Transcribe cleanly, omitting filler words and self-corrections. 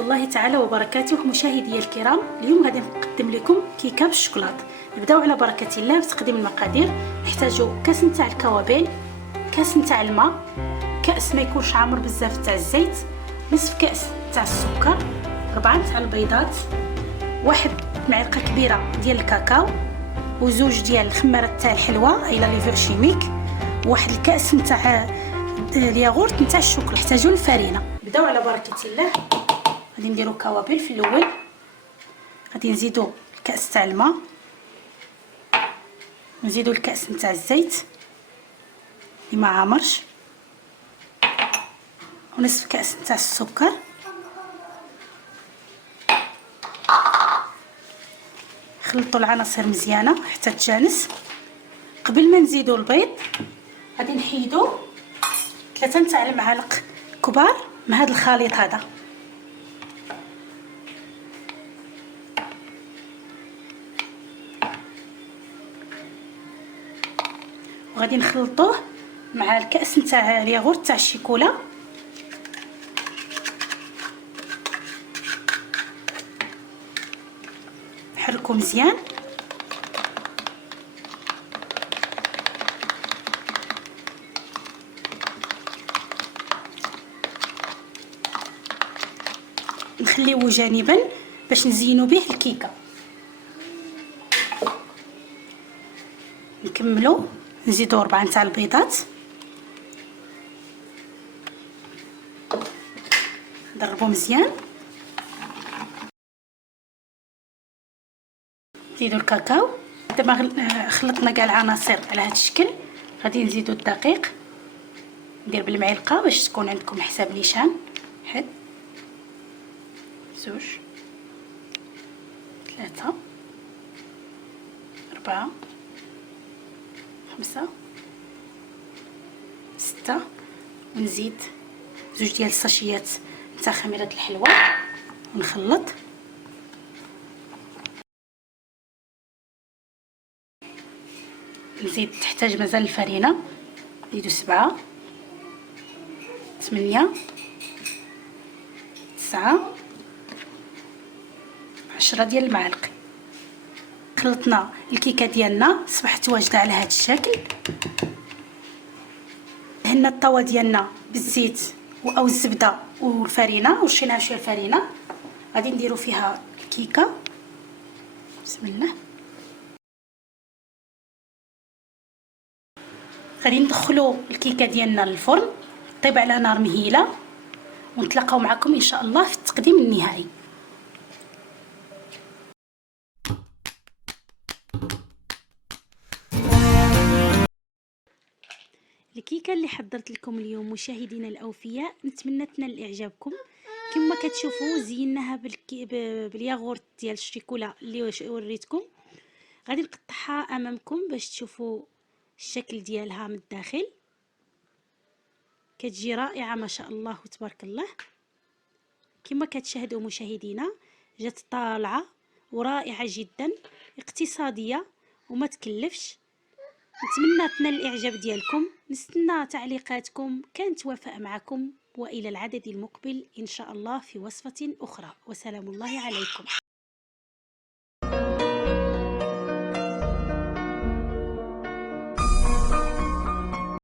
الله تعالى وبركاته. مشاهدي الكرام، اليوم غادي نقدم لكم كيكه بالشوكولاط. نبداو على بركه الله بتقديم المقادير. نحتاجو كاس نتاع الكوابيل، كاس نتاع الماء، كاس ما يكونش عامر بزاف تاع الزيت، نصف كاس تاع السكر، 4 تاع البيضات، 1 معلقه كبيره ديال الكاكاو، وزوج ديال الخمارات تاع الحلوى الى ليفر شيميك، واحد الكاس نتاع الياغورت نتاع الشوكولا. نحتاجو الفرينه. نبداو على بركه الله. غادي نديرو كوابيل في الاول، غادي نزيدو الكاس تاع الماء، نزيدو الكاس نتاع الزيت اللي ما عامرش، ونصف كاس نتاع السكر، خلطوا العناصر مزيانه حتى تجانس. قبل ما نزيدو البيض غادي نحيدو 3 نتاع المعالق كبار من هذا الخليط هذا، وغادي نخلطوه مع الكاس نتاع الياغورت تاع الشيكولا. نحركو مزيان. نخليوه جانبا باش نزينو به الكيكه. نكملو نزيدو 4 تاع البيضات، نضربو مزيان، نزيدو الكاكاو. دابا خلطنا كاع العناصر على هذا الشكل. غادي نزيدو الدقيق، ندير بالمعلقه باش تكون عندكم حساب نيشان. 1 2 3 4 5 6. ونزيد 2 ديال الساشيات نتاع خميره الحلوى ونخلط. نزيد تحتاج مازال الفرينه، نزيدو 7 8 9 10 ديال المعالق. خلطنا الكيكه ديالنا، اصبحت واجده على هذا الشكل. دهنا الطاوه ديالنا بالزيت او الزبده والفرينه، ورشيناها بشويه الفرينه. غادي نديرو فيها الكيكه. بسم الله. غادي ندخلو الكيكه ديالنا للفرن طيب على نار مهيله، ونتلاقاو معكم ان شاء الله في التقديم النهائي. الكيكه اللي حضرت لكم اليوم مشاهدينا الاوفياء نتمنى تنال اعجابكم. كما كتشوفوا زيناها بالياغورت ديال الشيكولا اللي وريتكم. غادي نقطعها امامكم باش تشوفوا الشكل ديالها من الداخل. كتجي رائعه ما شاء الله وتبارك الله. كما كتشاهدوا مشاهدينا جات طالعه ورائعه جدا، اقتصاديه وما تكلفش. نتمنى تنال الاعجاب ديالكم. نستنى تعليقاتكم. كانت وفاء معكم، والى العدد المقبل ان شاء الله في وصفه اخرى، وسلام الله عليكم.